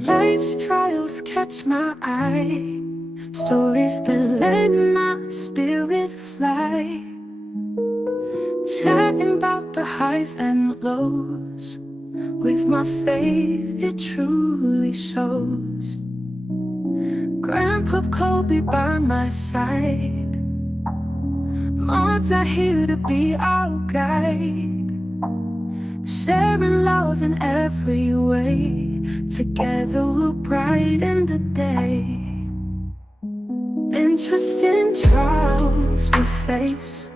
Life's trials catch my eye, stories that let my spirit fly. Chatting about the highs and lows, with my faith it truly shows. Grandpa Kobe by my side, mods are here to be our guide. Sharing love in every way, together we'll brighten the day. Interesting trials we face,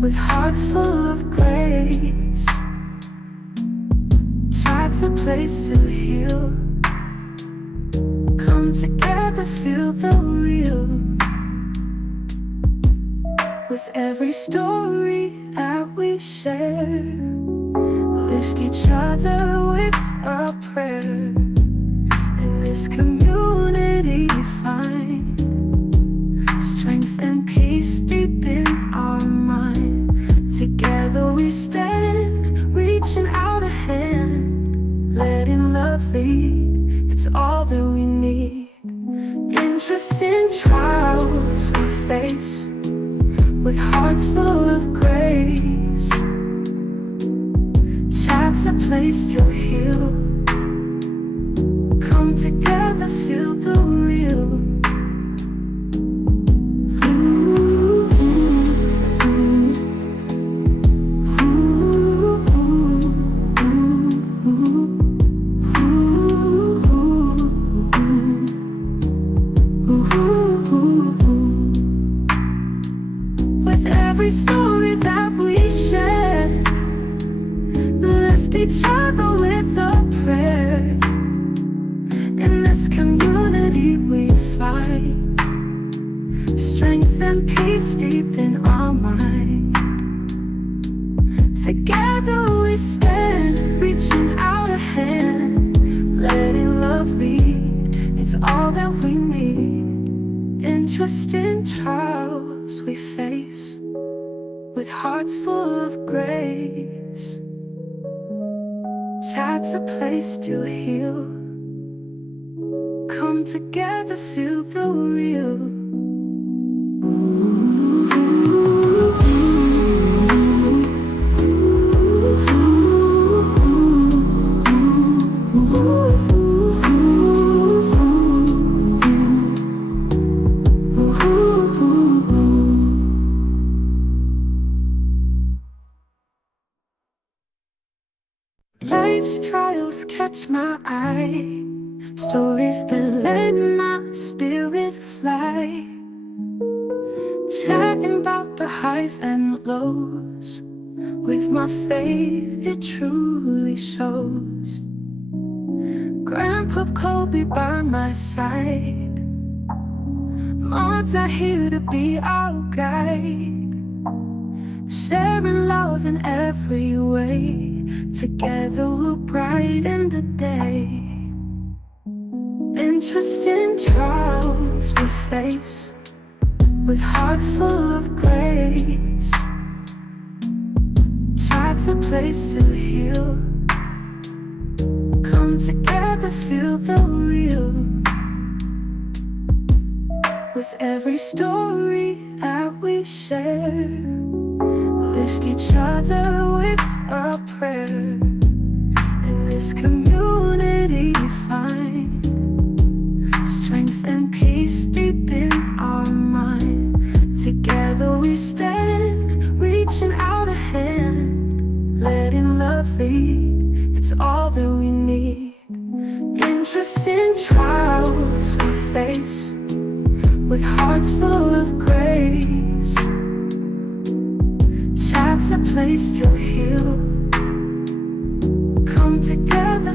with hearts full of grace. Chat's a place to heal, come together, feel the real. With every story that we share, lift each other with a prayer. In this community find strength and peace deep in our mind. Together we stand, reaching out a hand, letting love lead, it's all that we need. Interesting trials we face, with hearts full of grace. Chat's a place to heal, come together, feel the real. With every story that we share, lift each other with a prayer. In this community we find strength and peace deep in our mind. Together we stand, reaching out a hand, letting love lead, it's all that we need. Interesting trials we face, with hearts full of grace. Chat's a place to heal, come together, feel the real. Life's trials catch my eye, stories that let my spirit fly. Chatting about the highs and lows, with my faith it truly shows. Grandpa Kobe by my side, mods are here to be our guide. Sharing love in every way, together we'll brighten the day. Interesting trials we face, with hearts full of grace. Chat's a place to heal, come together, feel the real. With every story that we share, lift each other with a prayer. In this community find strength and peace deep in our mind. Together we stand, reaching out a hand, letting love lead, it's all that we need. Interesting trials we face, with hearts full of grace. Chat's a place to heal, come together,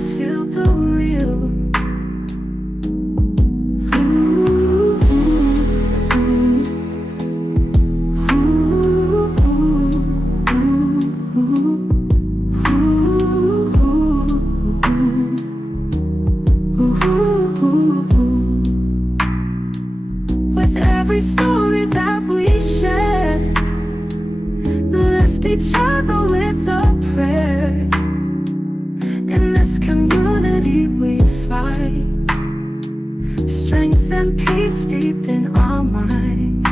peace deep in our mind.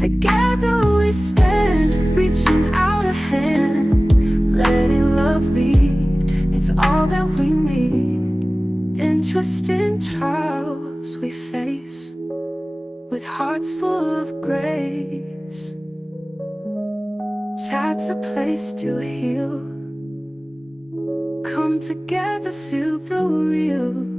Together we stand, reaching out a hand, letting love lead, it's all that we need. Interest in trials we face, with hearts full of grace. Chat's a place to heal, come together, feel the real.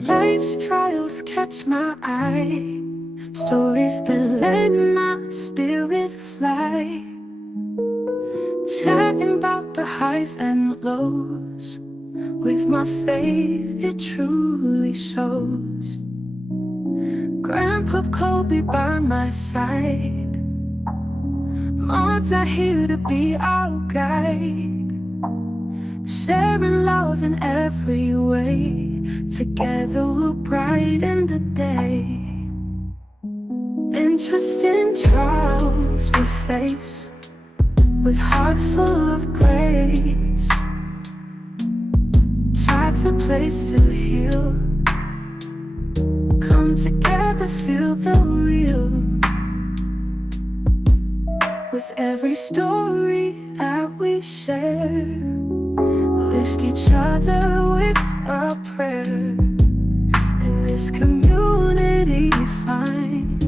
Life's trials catch my eye, stories that let my spirit fly. Chatting about the highs and lows, with my faith it truly shows. Grandpa Kobe by my side, mods are here to be our guide. Sharing love in every way, together we'll brighten the day. Interesting trials we face, with hearts full of grace. Chat's a place to heal, come together, feel the real. With every story that we share, lift each other with a prayer. In this community find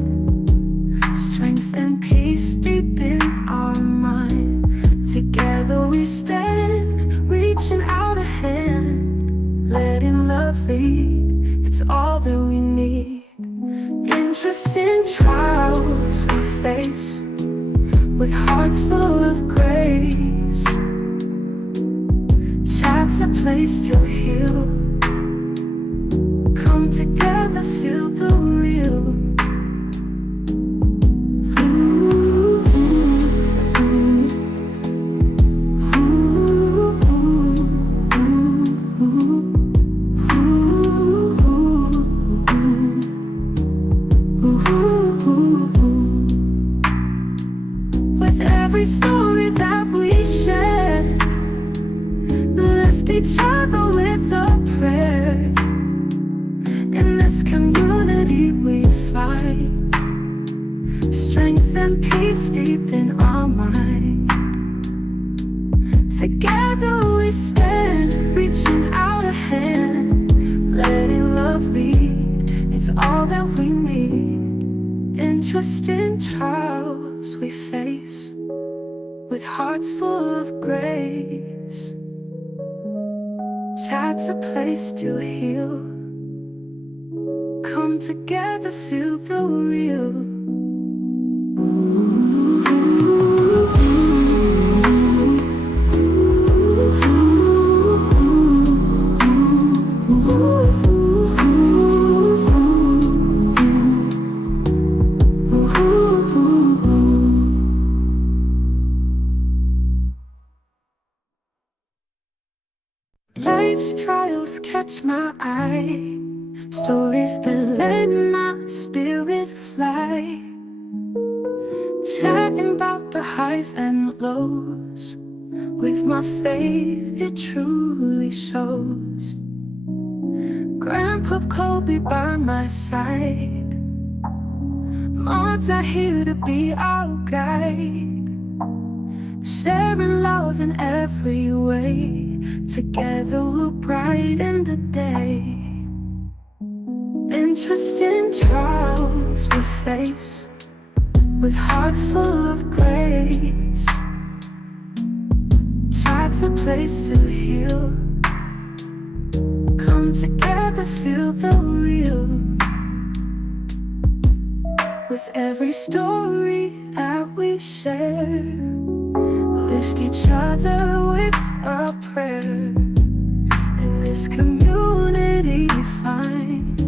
strength and peace deep in our mind. Together we stand, reaching out a hand, letting love lead, it's all that we need. Interesting trials we face, with hearts full of grace. Chat's a place to heal, come together, feel the real. With every story that we share, lift each other with a prayer. In this community we find strength and peace deep in our mind. Together we stand, reaching out a hand, letting love lead, it's all that we need. Interesting trials we face, with hearts full of grace. Chat's a place to heal, come together, feel the real. Life's trials catch my eye, stories that let my spirit fly. Chatting about the highs and lows, with my faith it truly shows. Grandpa Kobe by my side, mods are here to be our guide. Sharing love in every way, together we'll brighten the day. Interesting trials we face, with hearts full of grace. Chat's a place to heal, come together, feel the real. With every story that we share, lift each other with a prayer. In this community find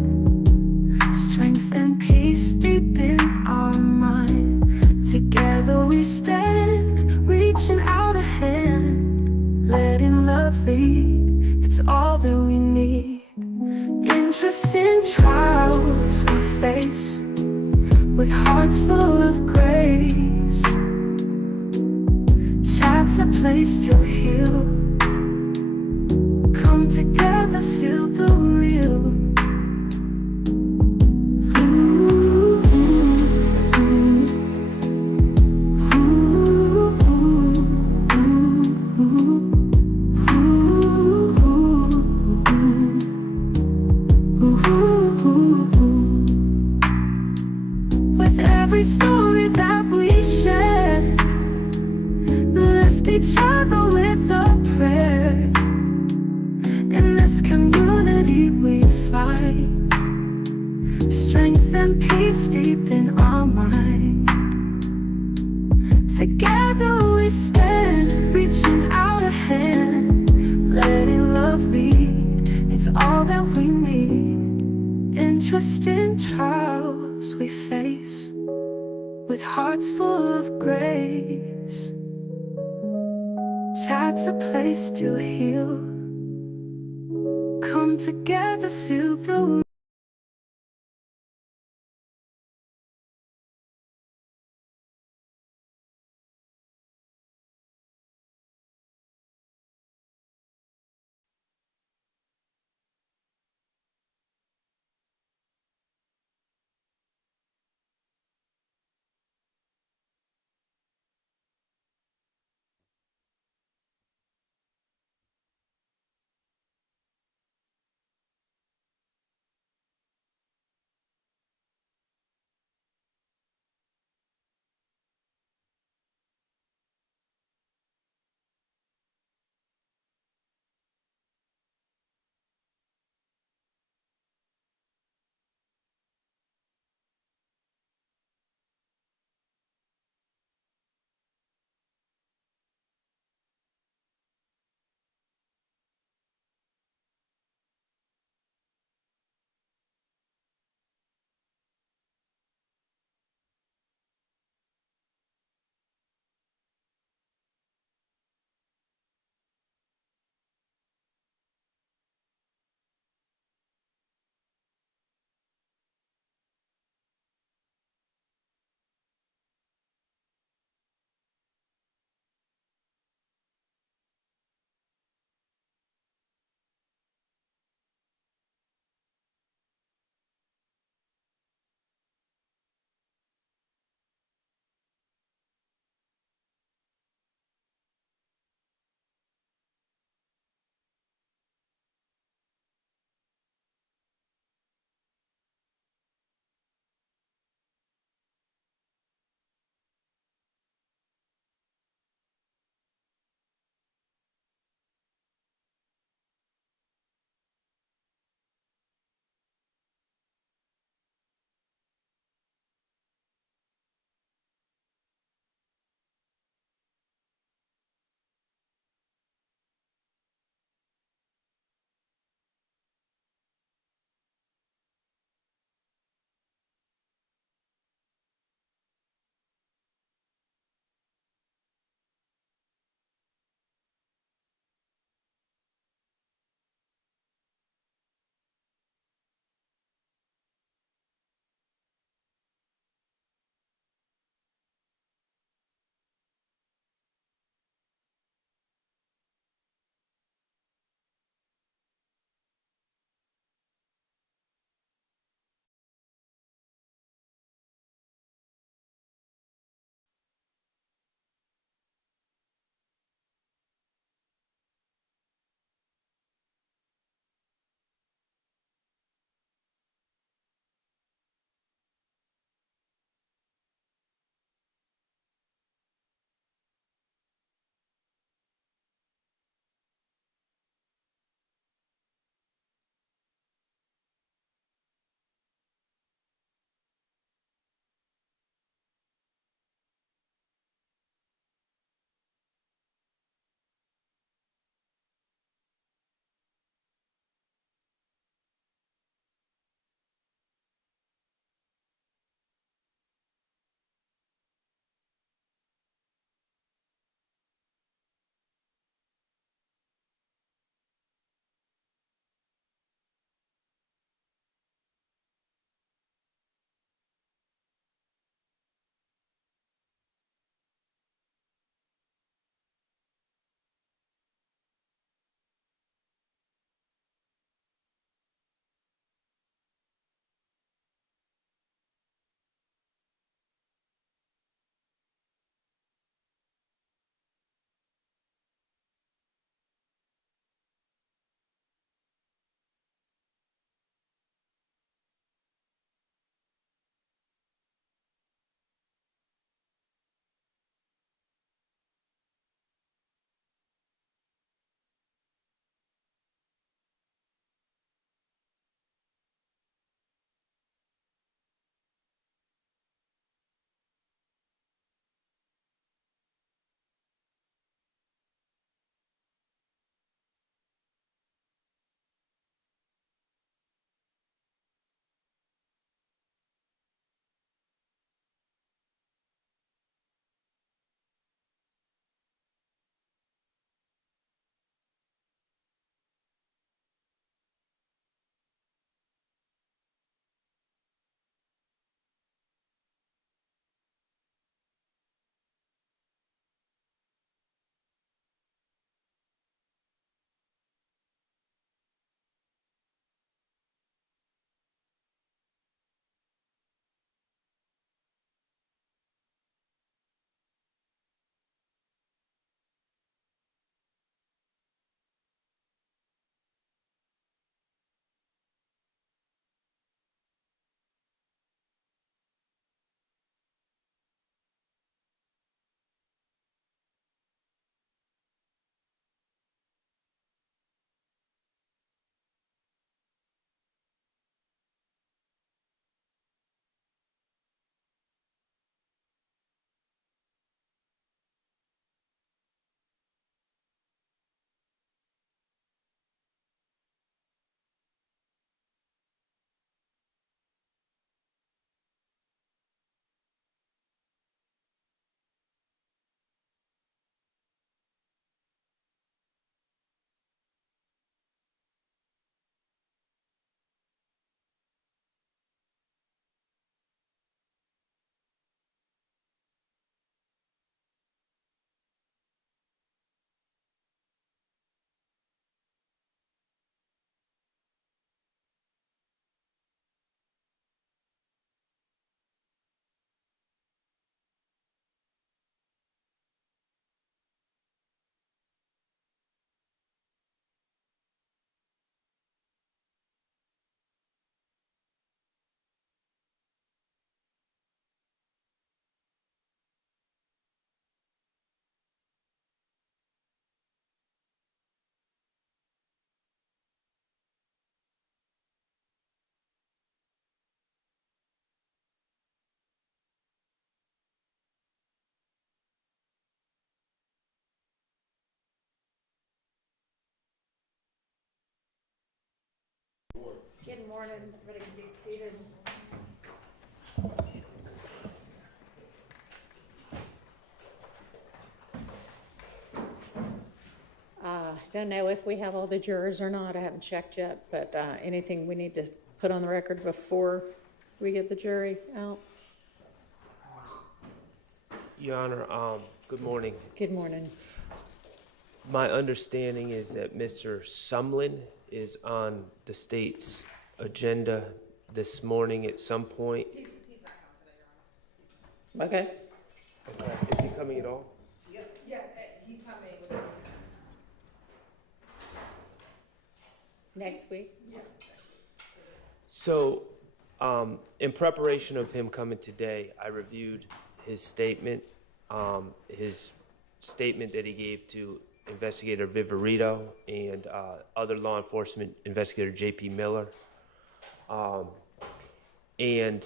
strength and peace deep in our mind. Together we stand, reaching out a hand, place to heal. Come together, feel the real. With every story that we share, lift each other with a prayer. In this community we find strength and peace deep in our mind. Together we stand, reaching out a hand, letting love lead. It's all that we need. Interesting trials we face, with hearts full of grace. Chat's a place to heal. Come together, feel the Good morning, everybody can be seated. I don't know if we have all the jurors or not. I haven't checked yet, but anything we need to put on the record before we get the jury out? Your Honor, good morning. Good morning. My understanding is that Mr. Sumlin is on the state's agenda this morning at some point. He's not coming today, Your Honor. Okay. Okay. Is he coming at all? Yep. Yes, he's coming. Next week? Yeah. So, in preparation of him coming today, I reviewed his statement that he gave to Investigator Viverito and other law enforcement investigator J.P. Miller. And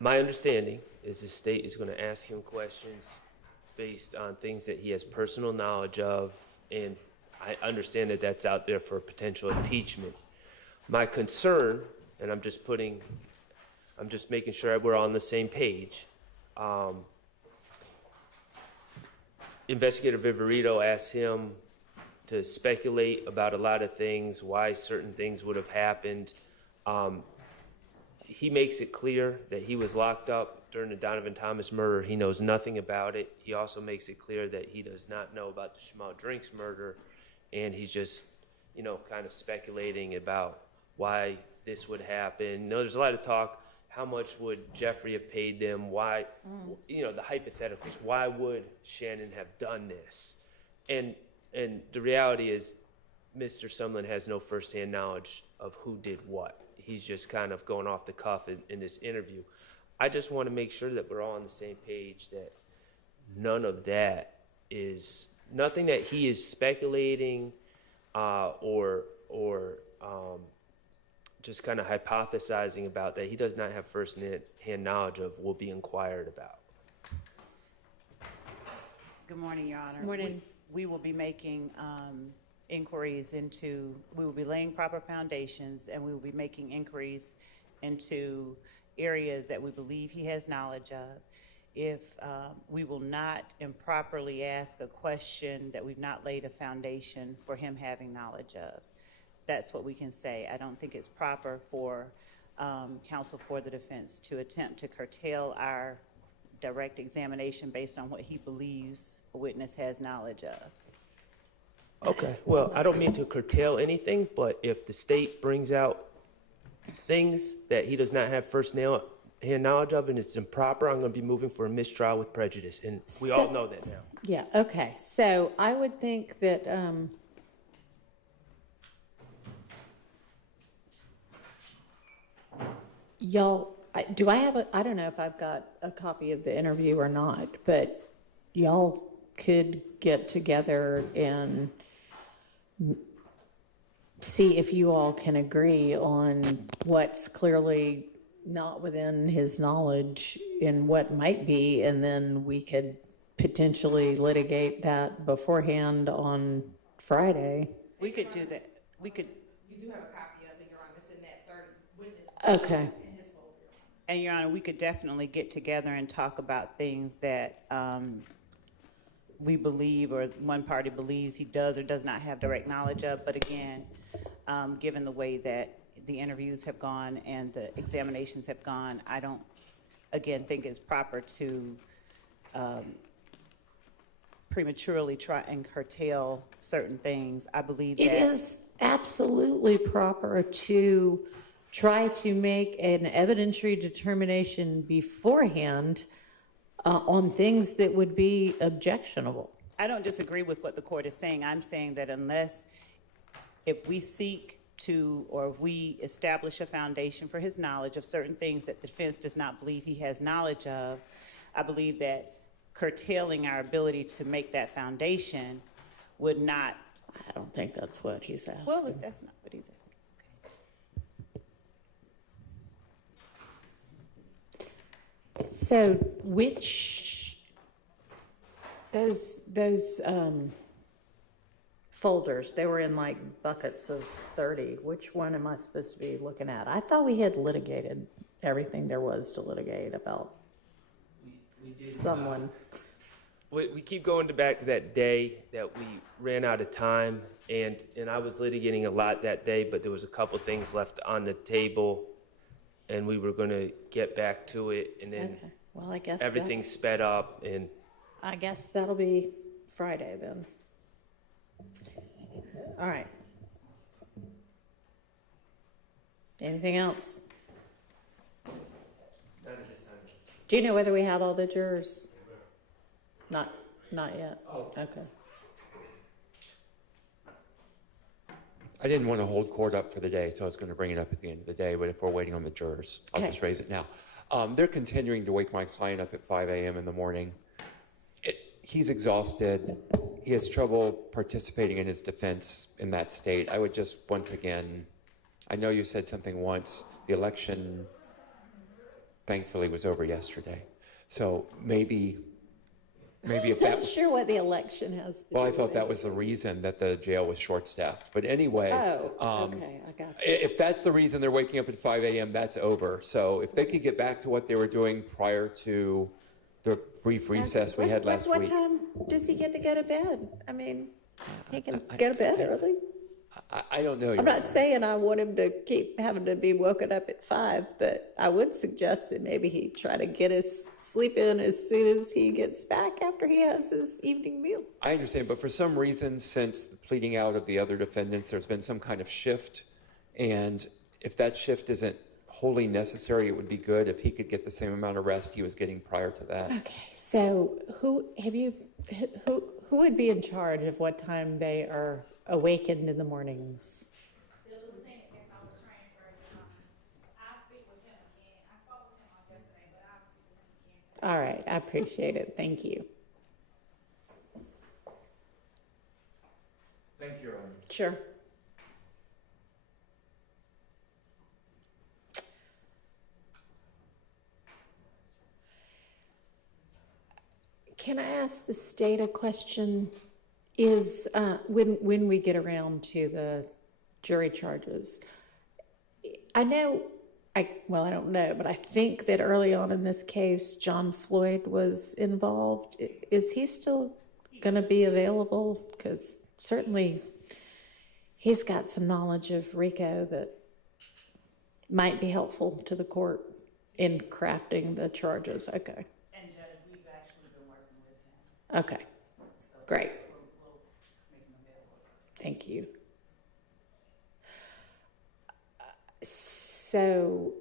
my understanding is the state is going to ask him questions based on things that he has personal knowledge of, and I understand that that's out there for potential impeachment. My concern, and I'm just making sure we're all on the same page. Investigator Viverito asked him to speculate about a lot of things, why certain things would have happened. He makes it clear that he was locked up during the Donovan Thomas murder. He knows nothing about it. He also makes it clear that he does not know about the Jamal Drinks murder, and he's just, kind of speculating about why this would happen. There's a lot of talk. How much would Jeffrey have paid them? Why, the hypotheticals. Why would Shannon have done this? And the reality is, Mr. Sumlin has no firsthand knowledge of who did what. He's just kind of going off the cuff in this interview. I just want to make sure that we're all on the same page, that none of that is, nothing that he is speculating or just kind of hypothesizing about that he does not have first-hand knowledge of will be inquired about. Good morning, Your Honor. Morning. We will be making inquiries into, we will be laying proper foundations, and we will be making inquiries into areas that we believe he has knowledge of. If we will not improperly ask a question that we've not laid a foundation for him having knowledge of. That's what we can say. I don't think it's proper for counsel for the defense to attempt to curtail our direct examination based on what he believes a witness has knowledge of. Okay, well, I don't mean to curtail anything, but if the state brings out things that he does not have first-hand knowledge of and it's improper, I'm going to be moving for a mistrial with prejudice, and we all know that now. Yeah, okay. So I would think that y'all, I don't know if I've got a copy of the interview or not, but y'all could get together and see if you all can agree on what's clearly not within his knowledge and what might be, and then we could potentially litigate that beforehand on Friday. We could do that. We could, You do have a copy of it, Your Honor. It's in that 30 witness. Okay. In his folder. and Your Honor, we could definitely get together and talk about things that we believe or one party believes he does or does not have direct knowledge of. But again, given the way that the interviews have gone and the examinations have gone, I don't, again, think it's proper to prematurely try and curtail certain things. I believe that It is absolutely proper to try to make an evidentiary determination beforehand on things that would be objectionable. I don't disagree with what the court is saying. I'm saying that if we seek to, or if we establish a foundation for his knowledge of certain things that the defense does not believe he has knowledge of, I believe that curtailing our ability to make that foundation would not. I don't think that's what he's asking. Well, if that's not what he's asking. So which, those folders. They were in like buckets of 30. Which one am I supposed to be looking at? I thought we had litigated everything there was to litigate about We did someone. We keep going back to that day that we ran out of time, and I was litigating a lot that day, but there was a couple things left on the table, and we were going to get back to it, and then Okay, well, I guess everything sped up, and I guess that'll be Friday then. All right. Anything else? none of this time. Do you know whether we have all the jurors? Not yet. Oh. Okay. I didn't want to hold court up for the day, so I was going to bring it up at the end of the day, but if we're waiting on the jurors, I'll Okay. just raise it now. They're continuing to wake my client up at 5 a.m. in the morning. He's exhausted. He has trouble participating in his defense in that state. I would just, once again, I know you said something once. The election, thankfully, was over yesterday. So maybe if that Not was... sure what the election has to do Well, I with thought it. that was the reason that the jail was short-staffed. But anyway, Oh, okay, I got you. if that's the reason they're waking up at 5 a.m., that's over. So if they could get back to what they were doing prior to the brief recess we had last What week. time does he get to go to bed? I mean, he can go to bed early. I don't know. I'm not saying I want him to keep having to be woken up at 5, but I would suggest that maybe he try to get his sleep in as soon as he gets back after he has his evening meal. I understand, but for some reason, since the pleading out of the other defendants, there's been some kind of shift. And if that shift isn't wholly necessary, it would be good if he could get the same amount of rest he was getting prior to that. Okay, so who would be in charge of what time they are awakened in the mornings? The lieutenant that's I was transferred, I'll speak with him again. I spoke with him on yesterday, but I'll speak with him again. All right, I appreciate it. Thank you. Thank you, Your Honor. Sure. Can I ask the state a question? Is, when we get around to the jury charges, I know, I don't know, but I think that early on in this case, John Floyd was involved. Is he still going to be available? Because certainly he's got some knowledge of RICO that might be helpful to the court in crafting the charges. Okay. And Judge, we've actually been working with him. Okay. Great. We'll make him available. Thank you. So,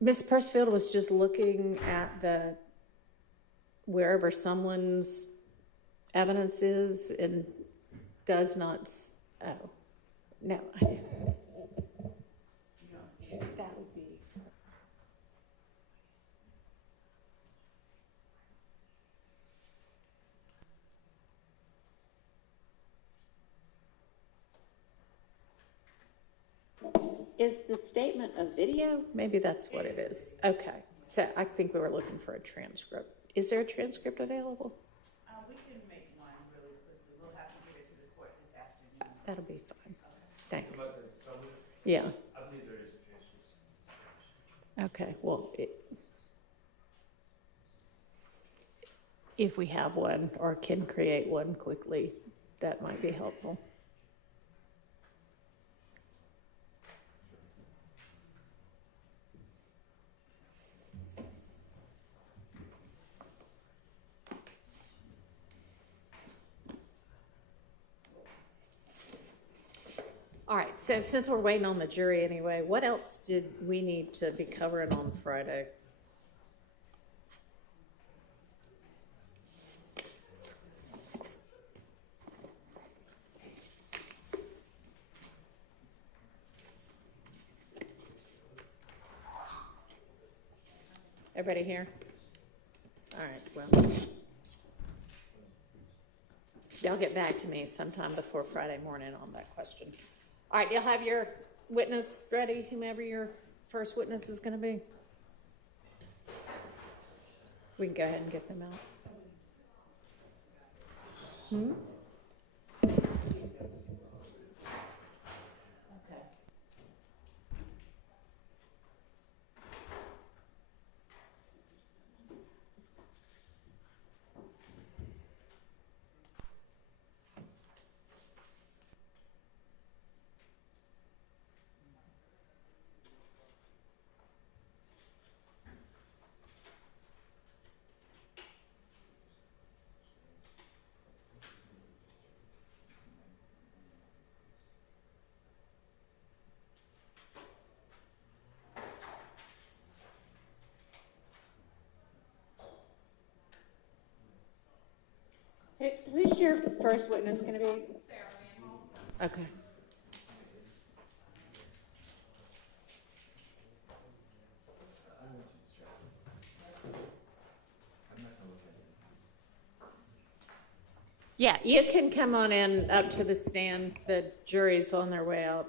Ms. Percifield was just looking at the, wherever someone's evidence is and does not, oh, no. That would be. Is the statement a video? Maybe that's what it is. Okay, so I think we were looking for a transcript. Is there a transcript available? We can make one really quickly. We'll have to give it to the court this afternoon. That'll be fine. Thanks. About the summary, Yeah, I believe there is a transcript. okay, well, if we have one or can create one quickly, that might be helpful. All right, so since we're waiting on the jury anyway, what else did we need to be covering on Friday? Everybody here? All right, well, y'all get back to me sometime before Friday morning on that question. All right, you'll have your witness ready, whomever your first witness is going to be. We can go ahead and get them out. Who's your first witness going to be? Sarah Van Hall. Okay. Yeah, you can come on in up to the stand. The jury's on their way out.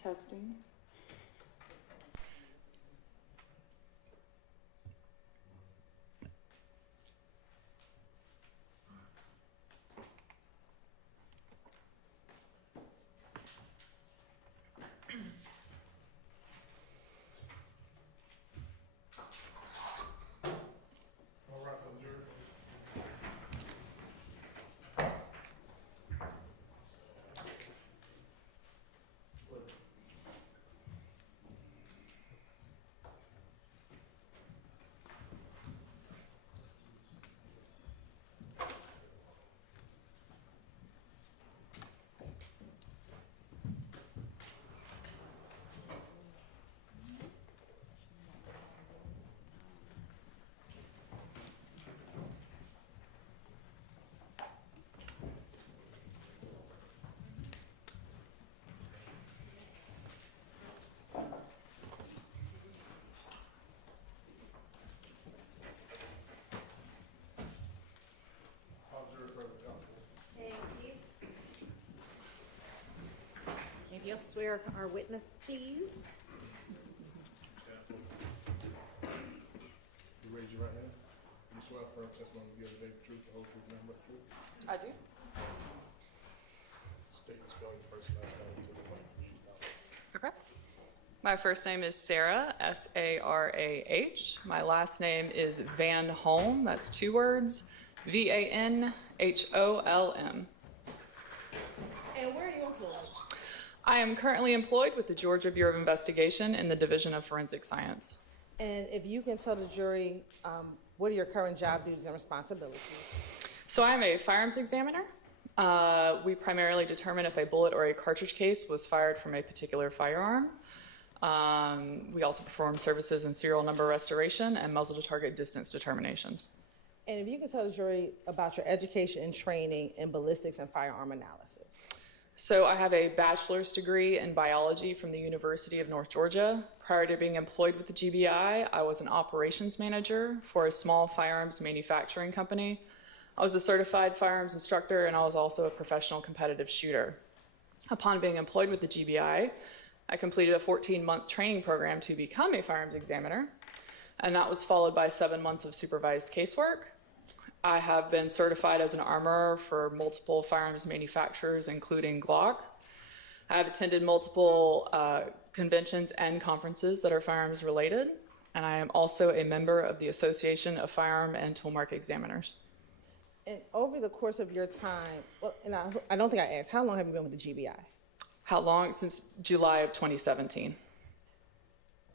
Testing. If you'll swear our witness, please. You raise your right hand. You swear affirm testimony to give the truth, the whole truth, and nothing but the truth. I do. State and spell your first and last name to the mic. Okay. My first name is Sarah, S-A-R-A-H. My last name is Van Holm. That's 2 words. V-A-N-H-O-L-M. And where are you employed? I am currently employed with the Georgia Bureau of Investigation in the Division of Forensic Science. And if you can tell the jury, what are your current job duties and responsibilities? So I am a firearms examiner. We primarily determine if a bullet or a cartridge case was fired from a particular firearm. We also perform services in serial number restoration and muzzle to target distance determinations. And if you can tell the jury about your education and training in ballistics and firearm analysis. So I have a bachelor's degree in biology from the University of North Georgia. Prior to being employed with the GBI, I was an operations manager for a small firearms manufacturing company. I was a certified firearms instructor, and I was also a professional competitive shooter. Upon being employed with the GBI, I completed a 14-month training program to become a firearms examiner, and that was followed by 7 months of supervised casework. I have been certified as an armorer for multiple firearms manufacturers, including Glock. I have attended multiple conventions and conferences that are firearms related, and I am also a member of the Association of Firearm and Toolmark Examiners. And over the course of your time, well, and I don't think I asked, how long have you been with the GBI? How long? Since July of 2017.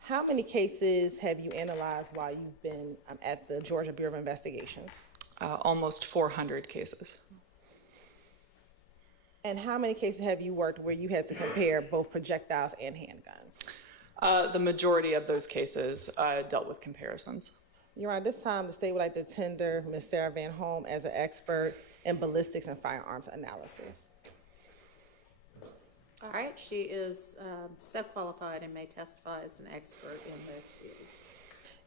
How many cases have you analyzed while you've been at the Georgia Bureau of Investigations? Almost 400 cases. And how many cases have you worked where you had to compare both projectiles and handguns? The majority of those cases dealt with comparisons. Your Honor, this time the state would like to tender Ms. Sarah Van Holm as an expert in ballistics and firearms analysis. All right, she is so qualified and may testify as an expert in those fields.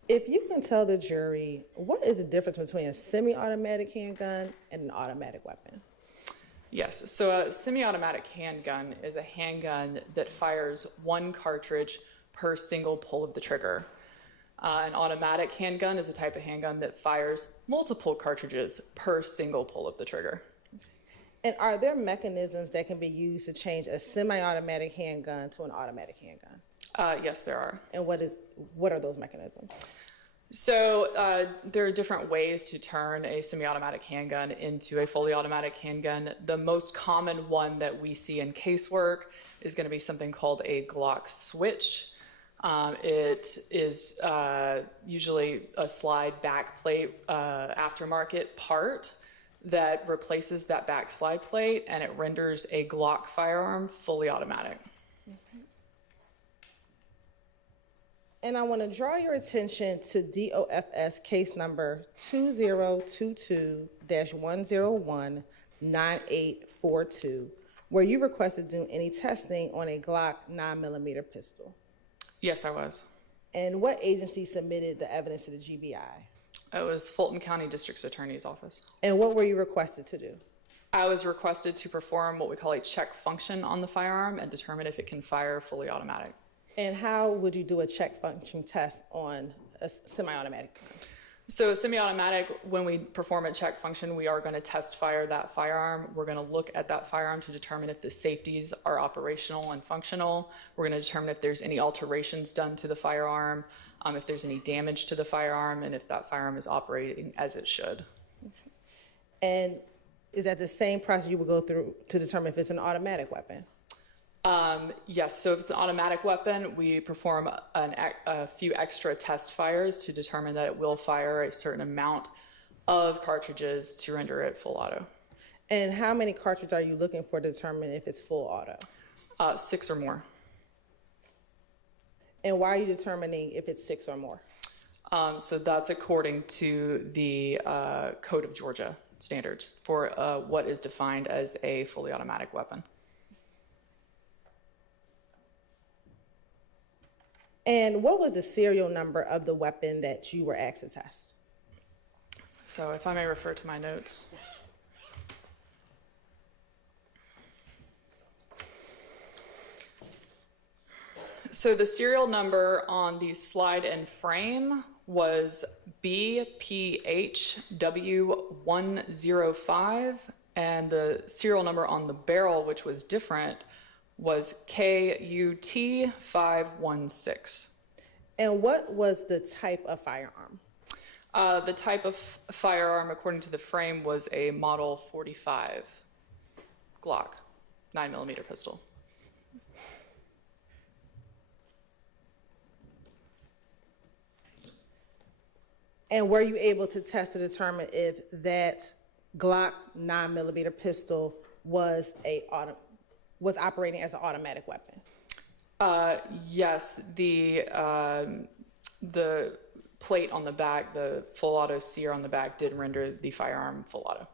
If you can tell the jury, what is the difference between a semi-automatic handgun and an automatic weapon? Yes, so a semi-automatic handgun is a handgun that fires one cartridge per single pull of the trigger. An automatic handgun is a type of handgun that fires multiple cartridges per single pull of the trigger. And are there mechanisms that can be used to change a semi-automatic handgun to an automatic handgun? Yes, there are. And what are those mechanisms? So there are different ways to turn a semi-automatic handgun into a fully automatic handgun. The most common one that we see in casework is going to be something called a Glock switch. It is usually a slide back plate aftermarket part that replaces that back slide plate, and it renders a Glock firearm fully automatic. And I want to draw your attention to DOFS case number 2022-101-9842, where you requested to do any testing on a Glock 9mm pistol. Yes, I was. And what agency submitted the evidence to the GBI? It was Fulton County District Attorney's Office. And what were you requested to do? I was requested to perform what we call a check function on the firearm and determine if it can fire fully automatic. And how would you do a check function test on a semi-automatic gun? So semi-automatic, when we perform a check function, we are going to test fire that firearm. We're going to look at that firearm to determine if the safeties are operational and functional. We're going to determine if there's any alterations done to the firearm, if there's any damage to the firearm, and if that firearm is operating as it should. Okay. And is that the same process you would go through to determine if it's an automatic weapon? Yes, so if it's an automatic weapon, we perform a few extra test fires to determine that it will fire a certain amount of cartridges to render it full auto. And how many cartridges are you looking for to determine if it's full auto? 6 or more. And why are you determining if it's 6 or more? So that's according to the Code of Georgia standards for what is defined as a fully automatic weapon. And what was the serial number of the weapon that you were asked to test? So if I may refer to my notes. So the serial number on the slide and frame was BPHW105, and the serial number on the barrel, which was different, was KUT516. And what was the type of firearm? The type of firearm, according to the frame, was a Model 45 Glock 9mm pistol. And were you able to test to determine if that Glock 9mm pistol was operating as an automatic weapon? Yes, the plate on the back, the full auto sear on the back, did render the firearm full auto.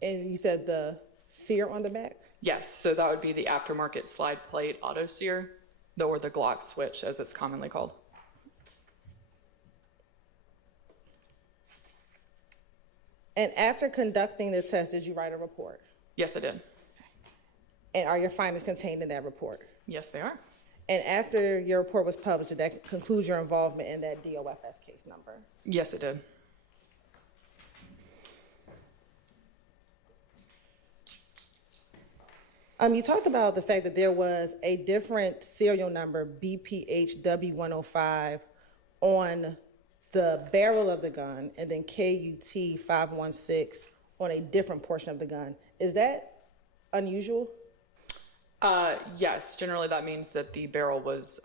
And you said the sear on the back? Yes, so that would be the aftermarket slide plate auto sear, or the Glock switch, as it's commonly called. And after conducting the test, did you write a report? Yes, I did. And are your findings contained in that report? Yes, they are. And after your report was published, did that conclude your involvement in that DOFS case number? Yes, it did. You talked about the fact that there was a different serial number, BPHW105, on the barrel of the gun, and then KUT516 on a different portion of the gun. Is that unusual? Yes, generally that means that the barrel was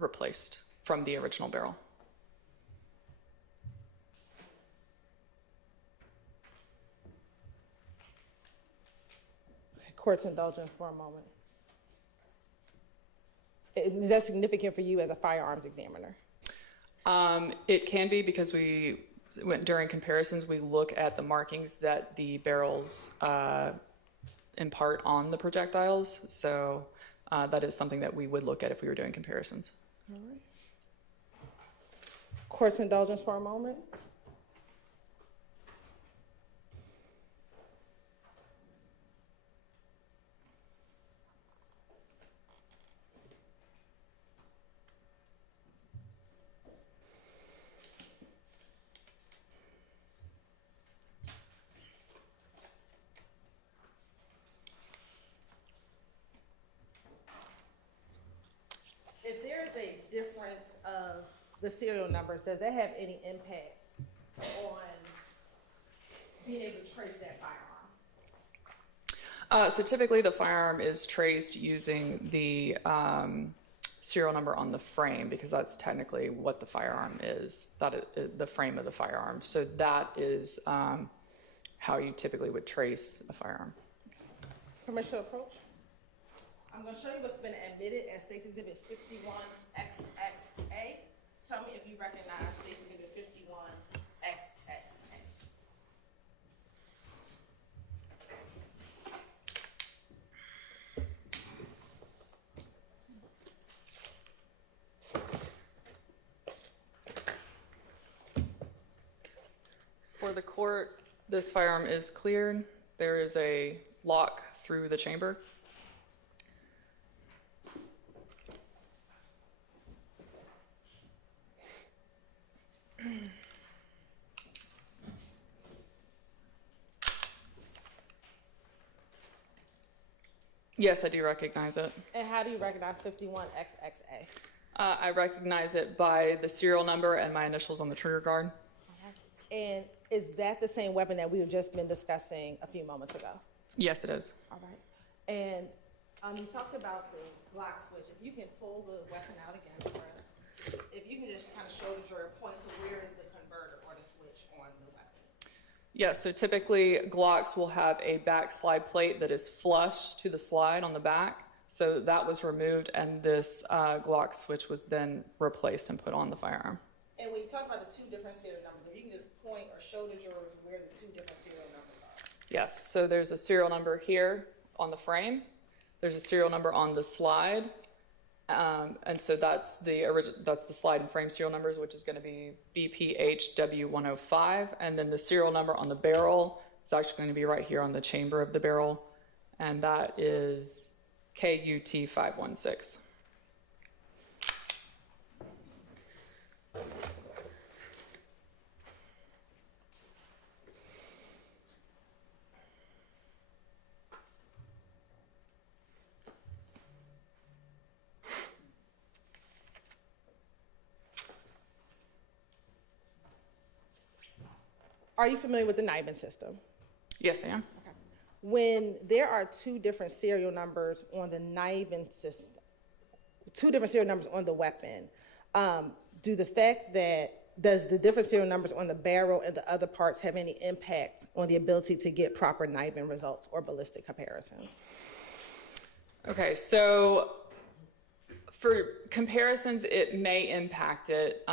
replaced from the original barrel. Court's indulgence for a moment. Is that significant for you as a firearms examiner? It can be, because during comparisons, we look at the markings that the barrels in part on the projectiles. So that is something that we would look at if we were doing comparisons. Court's indulgence for a moment. If there's a difference of the serial numbers, does that have any impact on being able to trace that firearm? So typically the firearm is traced using the serial number on the frame, because that's technically what the firearm is, that is the frame of the firearm. So that is how you typically would trace a firearm. Permission to approach? I'm going to show you what's been admitted as State's Exhibit 51XXA. Tell me if you recognize State's Exhibit 51XXA. For the court, this firearm is cleared. There is a lock through the chamber. Yes, I do recognize it. And how do you recognize 51XXA? I recognize it by the serial number and my initials on the trigger guard. And is that the same weapon that we've just been discussing a few moments ago? Yes, it is. All right. And you talked about the Glock switch. If you can pull the weapon out again for us, if you can just kind of show the jury, point to where is the converter or the switch on the weapon. Yes, so typically Glocks will have a back slide plate that is flush to the slide on the back. So that was removed, and this Glock switch was then replaced and put on the firearm. And when you talk about the two different serial numbers, if you can just point or show the jurors where the two different serial numbers are. Yes, so there's a serial number here on the frame. There's a serial number on the slide. And so that's the slide and frame serial numbers, which is going to be BPHW105. And then the serial number on the barrel is actually going to be right here on the chamber of the barrel. And that is KUT516. Are you familiar with the NIBIN system? Yes, I am. Okay. When there are two different serial numbers on the NIBIN system, two different serial numbers on the weapon, does the different serial numbers on the barrel and the other parts have any impact on the ability to get proper NIBIN results or ballistic comparisons? Okay, so for comparisons, it may impact it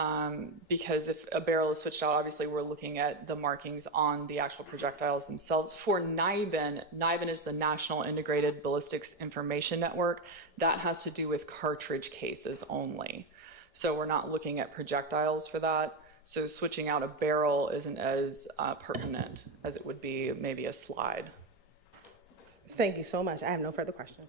because if a barrel is switched out, obviously we're looking at the markings on the actual projectiles themselves. For NIBIN, NIBIN is the National Integrated Ballistics Information Network. That has to do with cartridge cases only. So we're not looking at projectiles for that. So switching out a barrel isn't as pertinent as it would be maybe a slide. Thank you so much. I have no further questions.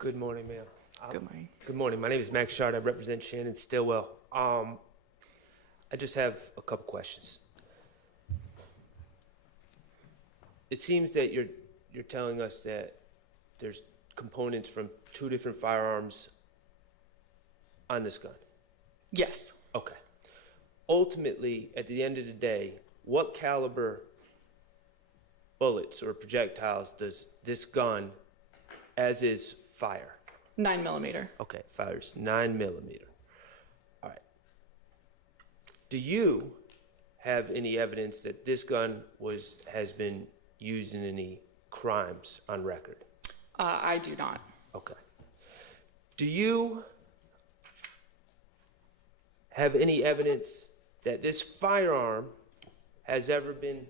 Good morning, ma'am. Good morning. Good morning. My name is Max Shard. I represent Shannon Stillwell. I just have a couple questions. It seems that you're telling us that there's components from two different firearms on this gun. Yes. Okay. Ultimately, at the end of the day, what caliber bullets or projectiles does this gun, as is, fire? 9mm. Okay, fires 9mm. All right. Do you have any evidence that this gun has been used in any crimes on record? I do not. Okay. Do you have any evidence that this firearm has ever been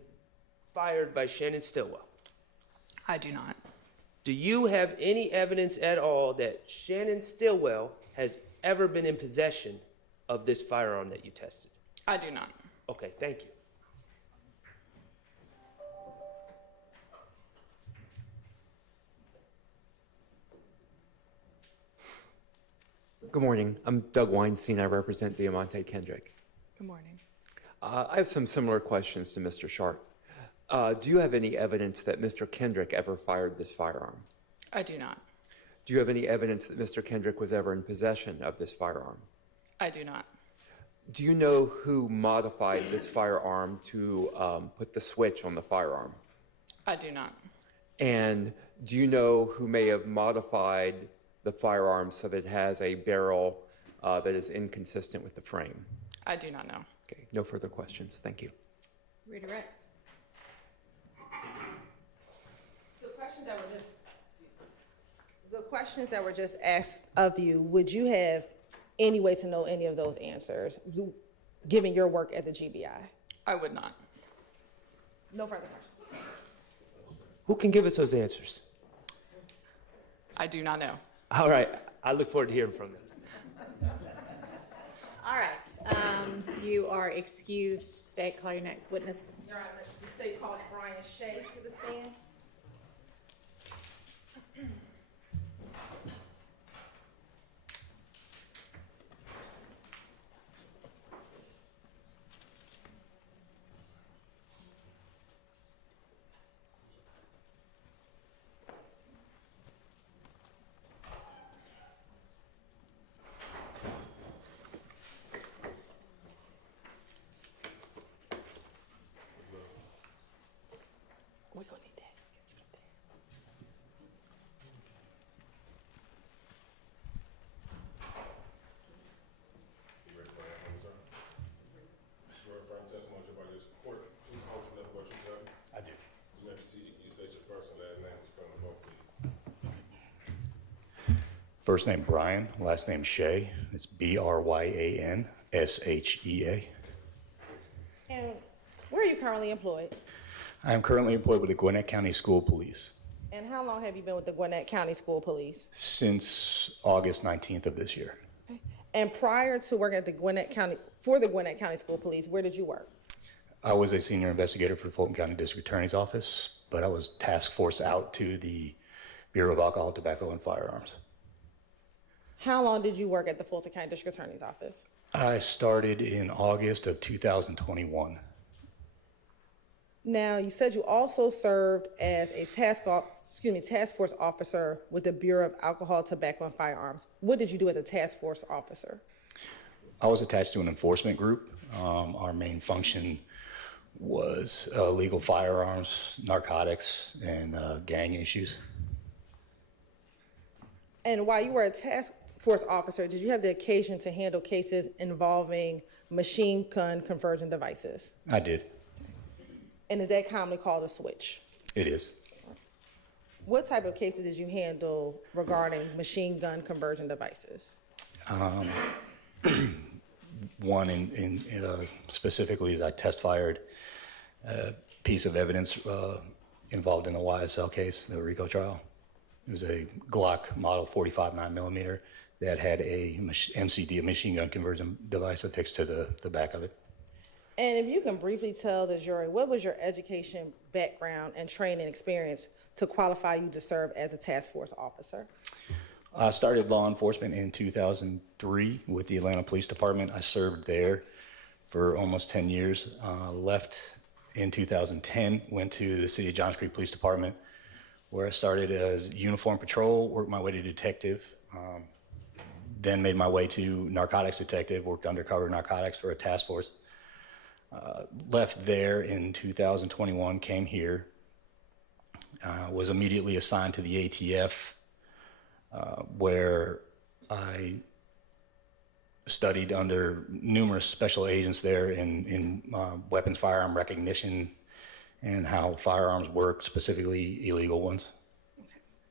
fired by Shannon Stillwell? I do not. Do you have any evidence at all that Shannon Stillwell has ever been in possession of this firearm that you tested? I do not. Okay, thank you. Good morning. I'm Doug Weinstein. I represent Diamante Kendrick. Good morning. I have some similar questions to Mr. Sharp. Do you have any evidence that Mr. Kendrick ever fired this firearm? I do not. Do you have any evidence that Mr. Kendrick was ever in possession of this firearm? I do not. Do you know who modified this firearm to put the switch on the firearm? I do not. And do you know who may have modified the firearm so that it has a barrel that is inconsistent with the frame? I do not know. Okay, no further questions. Thank you. Redirect. The questions that were just asked of you, would you have any way to know any of those answers, given your work at the GBI? I would not. No further questions. Who can give us those answers? I do not know. All right, I look forward to hearing from them. All right, you are excused. State, call your next witness. Your Honor, the state calls Brian Shea to the stand. We're gonna need that. You ready for that one, sir? Swear affirm testimony by this court, true culture, nothing but you, sir. I do. You may proceed. You state your first and last name, spelling them both, please. First name Brian, last name Shea. It's BRYANSHEA. And where are you currently employed? I am currently employed with the Gwinnett County School Police And how long have you been with the Gwinnett County School Police? since August 19th of this year. And prior to working at the Gwinnett County, for the Gwinnett County School Police, where did you work? I was a senior investigator for the Fulton County District Attorney's Office, but I was task forced out to the Bureau of Alcohol, Tobacco, and Firearms. How long did you work at the Fulton County District Attorney's Office? I started in August of 2021. Now, you said you also served as a task force officer with the Bureau of Alcohol, Tobacco, and Firearms. What did you do as a task force officer? I was attached to an enforcement group. Our main function was illegal firearms, narcotics, and gang issues. And while you were a task force officer, did you have the occasion to handle cases involving machine gun conversion devices? I did. And is that commonly called a switch? It is. What type of cases did you handle regarding machine gun conversion devices? One specifically is I test fired a piece of evidence involved in the YSL case, the RICO trial. It was a Glock model 45 9mm that had a MCD, a machine gun conversion device affixed to the back of it. And if you can briefly tell the jury, what was your education, background, and training experience to qualify you to serve as a task force officer? I started law enforcement in 2003 with the Atlanta Police Department. I served there for almost 10 years. Left in 2010, went to the City of Johns Creek Police Department, where I started as uniform patrol, worked my way to detective, then made my way to narcotics detective, worked undercover narcotics for a task force. Left there in 2021, came here, was immediately assigned to the ATF, where I studied under numerous special agents there in weapons, firearm recognition, and how firearms work, specifically illegal ones.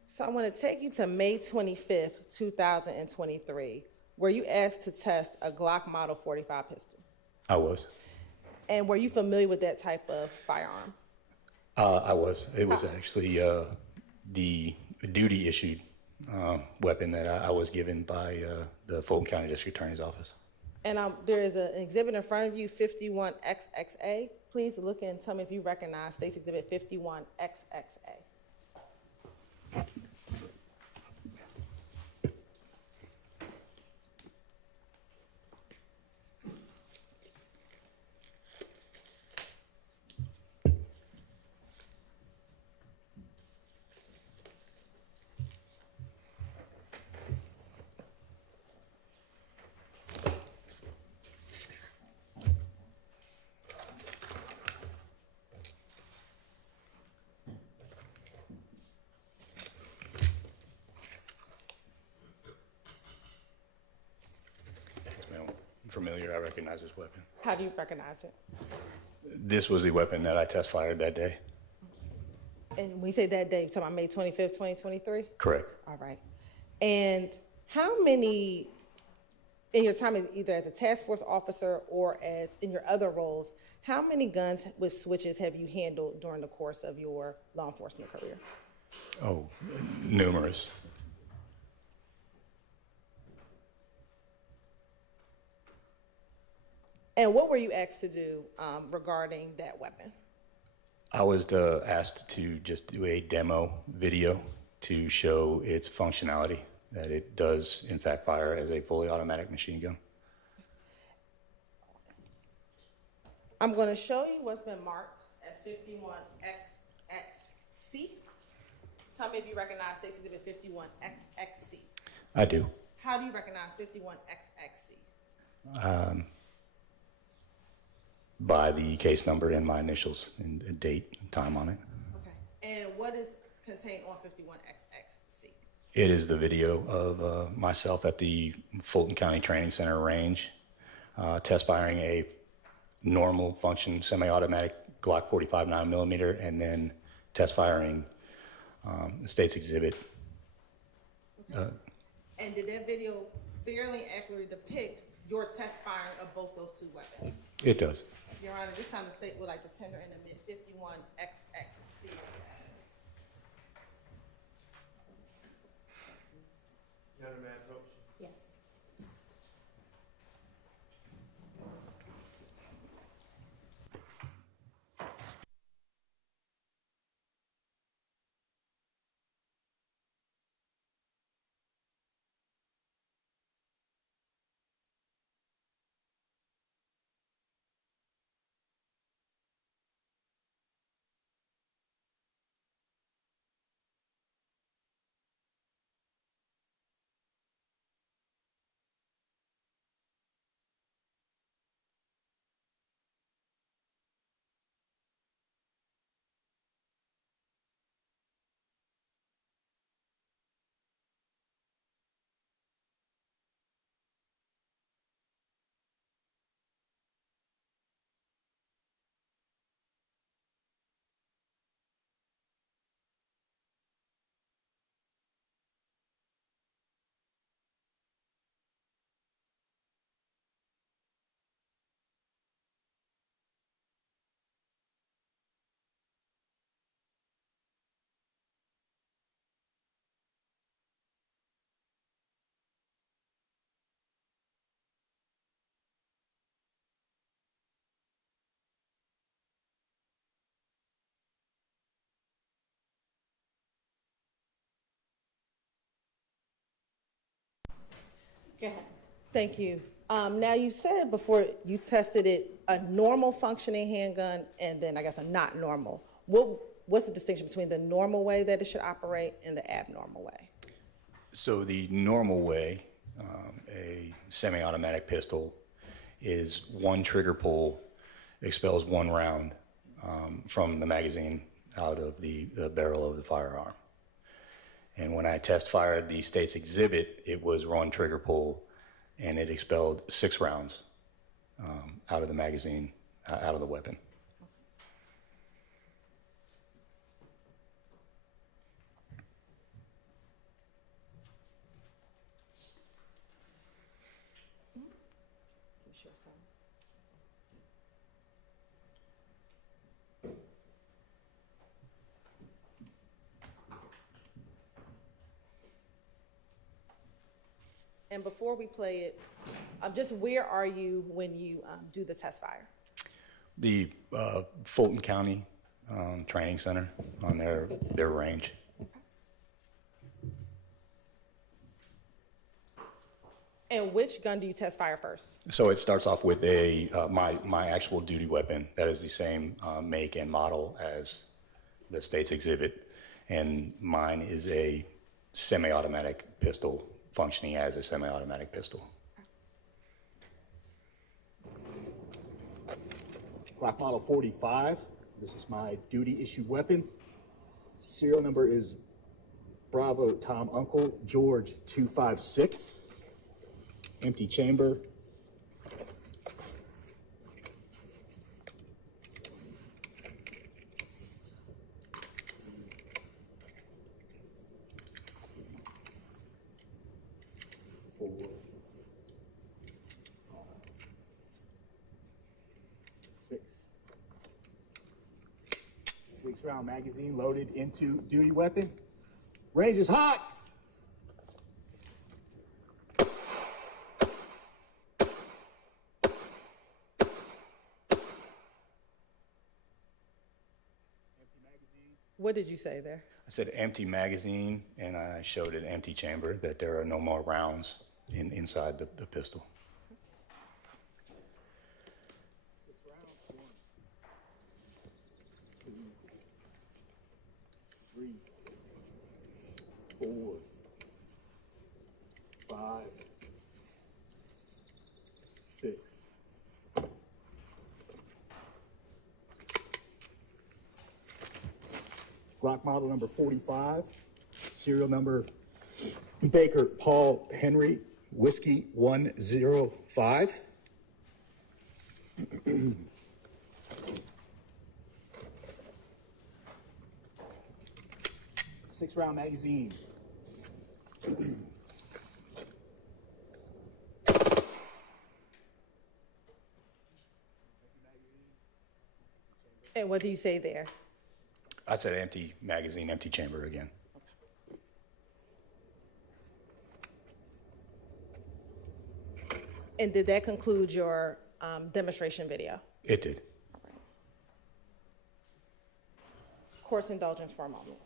So I want to take you to May 25th, 2023, where you asked to test a Glock Model 45 pistol. I was. And were you familiar with that type of firearm? I was. It was actually the duty issued weapon that I was given by the Fulton County District Attorney's Office. And there is an exhibit in front of you, 51XXA. Please look and tell me if you recognize State's Exhibit 51XXA. Yes, ma'am. I'm familiar. I recognize this weapon. How do you recognize it? This was the weapon that I test fired that day. And when you say that day, you're talking about May 25th, 2023? Correct. All right. And how many, in your time either as a task force officer or as in your other roles, how many guns with switches have you handled during the course of your law enforcement career? Oh, numerous. And what were you asked to do regarding that weapon? I was asked to just do a demo video to show its functionality, that it does in fact fire as a fully automatic machine gun. I'm going to show you what's been marked as 51XXC. Tell me if you recognize State's Exhibit 51XXC. I do. How do you recognize 51XXC? By the case number and my initials and the date and time on it. Okay. And what is contained on 51XXC? It is the video of myself at the Fulton County Training Center range, test firing a normal function semi-automatic Glock 45 9mm, and then test firing the State's Exhibit. And did that video fairly accurately depict your test firing of both those two weapons? It does. Your Honor, this time the state would like to tender and admit 51XXC. Your Honor, may I approach? Yes. Go ahead. Thank you. Now you said before you tested it a normal functioning handgun and then I guess a not normal. What's the distinction between the normal way that it should operate and the abnormal way? So the normal way, a semi-automatic pistol is one trigger pull, expels one round from the magazine out of the barrel of the firearm. And when I test fired the State's Exhibit, it was one trigger pull and it expelled 6 rounds out of the magazine, out of the weapon. And before we play it, just where are you when you do the test fire? The Fulton County Training Center on their range. And which gun do you test fire first? So it starts off with my actual duty weapon. That is the same make and model as the state's exhibit, and mine is a semi-automatic pistol functioning as a semi-automatic pistol. Glock Model 45. This is my duty issued weapon. Serial number is Bravo Tom Uncle George 256. Empty chamber. Four. 6. 6-round magazine loaded into duty weapon. Range is hot. What did you say there? I said empty magazine, and I showed an empty chamber, that there are no more rounds inside the pistol. 6 rounds. 1, 2, 3, 4, 5, 6. Glock model number 45, serial number Baker Paul Henry, Whiskey 105. 6-round magazine. And what do you say there? I said empty magazine, empty chamber again. And did that conclude your demonstration video? It did. Court's indulgence for a moment.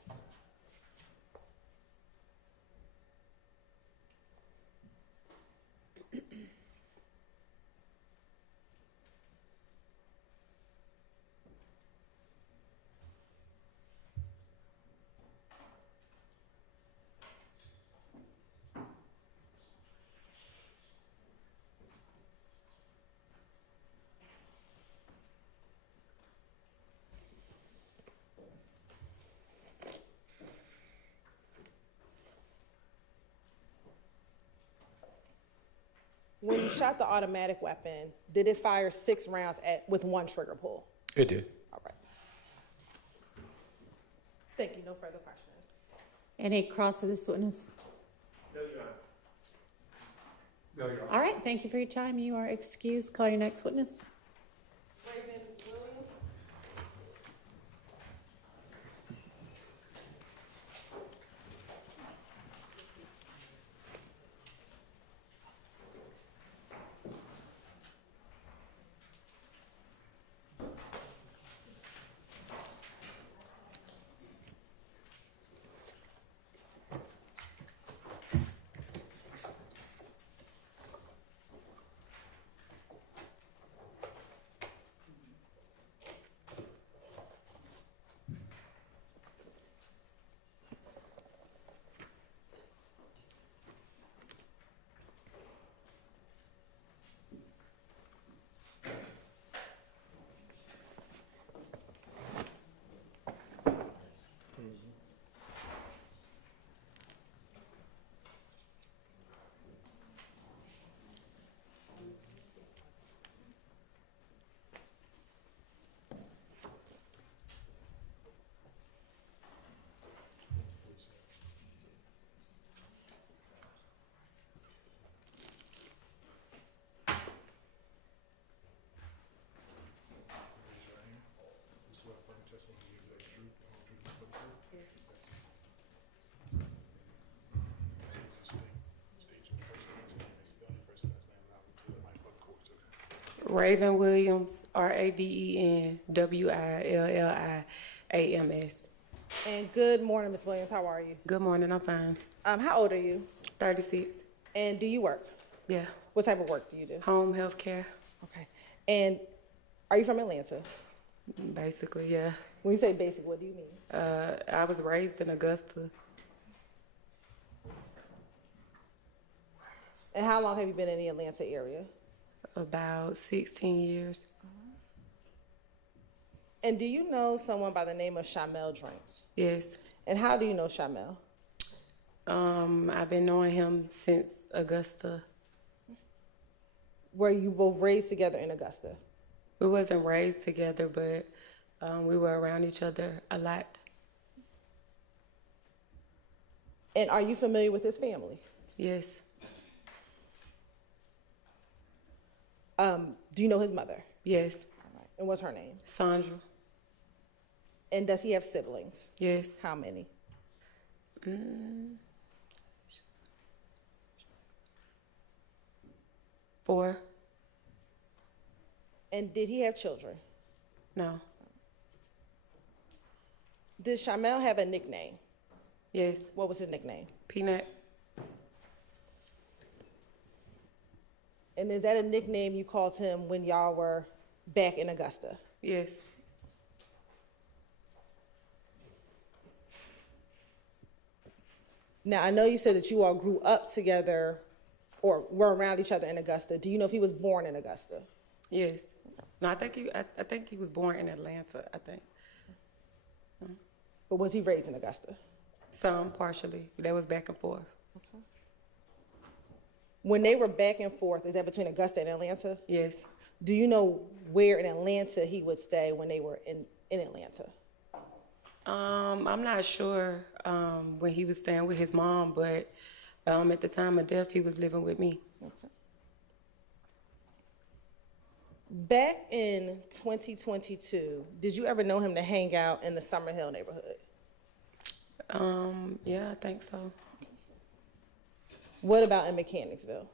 When you shot the automatic weapon, did it fire 6 rounds with 1 trigger pull? It did. All right. Thank you. No further questions. Any cross of this witness? No, Your Honor. No, Your Honor. All right, thank you for your time. You are excused. Call your next witness. Raven Williams. Raven Williams, RAVEN WILLIAMS. And good morning, Ms. Williams. How are you? Good morning, I'm fine. How old are you? 36. And do you work? Yeah. What type of work do you do? Home health care, Okay. And are you from Atlanta? basically, yeah. When you say basic, what do you mean? I was raised in Augusta. And how long have you been in the Atlanta area? About 16 years. And do you know someone by the name of Shamel Drinks? Yes. And how do you know Shamel? I've been knowing him since Augusta. Were you both raised together in Augusta? We wasn't raised together, but we were around each other a lot. And are you familiar with his family? Yes. Do you know his mother? Yes. All right. And what's her name? Sandra. And does he have siblings? Yes. How many? 4. And did he have children? No. Did Shamel have a nickname? Yes. What was his nickname? Peanut. And is that a nickname you called him when y'all were back in Augusta? Yes. Now, I know you said that you all grew up together or were around each other in Augusta. Do you know if he was born in Augusta? Yes. No, I think he was born in Atlanta, I think. But was he raised in Augusta? Some, partially. That was back and forth. When they were back and forth, is that between Augusta and Atlanta? Yes. Do you know where in Atlanta he would stay when they were in Atlanta? I'm not sure when he was staying with his mom, but at the time of death, he was living with me. Okay. Back in 2022, did you ever know him to hang out in the Summerhill neighborhood? Yeah, I think so. What about in Mechanicsville?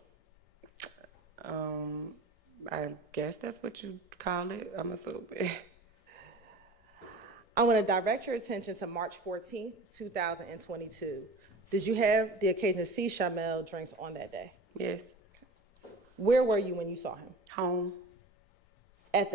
I guess that's what you call it. I'm assuming. I want to direct your attention to March 14th, 2022. Did you have the occasion to see Shamel Drinks on that day? Yes. Where were you when you saw him? Home.